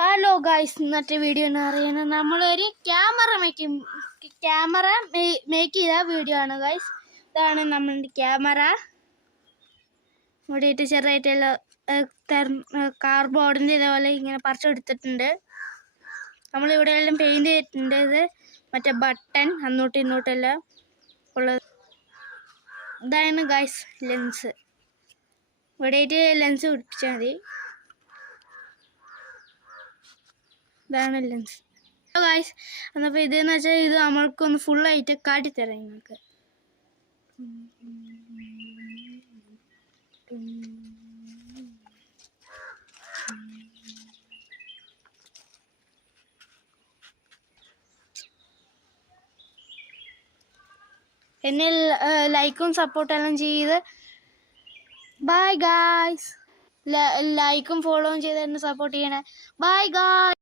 Hello guys, ഇന്നത്തെ video എന്ന് പറയുന്നത് നമ്മളൊരു ക്യാമറ മേക്ക് ചെയ്ത വീഡിയോ ആണ് ഗൈസ്. ഇതാണ് നമ്മളുടെ ക്യാമറ. ഇവിടെ ചെറുതായിട്ടുള്ള കാർബോർഡിൻ്റെ ഇതേപോലെ ഇങ്ങനെ പറിച്ചെടുത്തിട്ടുണ്ട്. നമ്മളിവിടെ എല്ലാം പെയിൻറ് ചെയ്തിട്ടുണ്ട്. ഇത് മറ്റേ ബട്ടൺ അങ്ങോട്ടും ഇങ്ങോട്ടെല്ലാം ഉള്ളത്. ഇതാണ് ഗൈസ് ലെൻസ്. ഇവിടെ ലെൻസ് പിടിപ്പിച്ചാൽ മതി. ഇതാണ് ലെൻസ് ഗൈസ്. എന്നപ്പോൾ ഇതെന്ന് വെച്ചാൽ ഇത് നമ്മൾക്കൊന്ന് ഫുള്ളായിട്ട് കാട്ടിത്തരാം നിങ്ങൾക്ക്. എന്നെ ലൈക്കും സപ്പോർട്ടെല്ലാം ചെയ്ത് ബൈ ഗായ്സ്. ലൈക്കും ഫോളോവും ചെയ്ത് എന്നെ സപ്പോർട്ട് ചെയ്യണേ. Bye guys.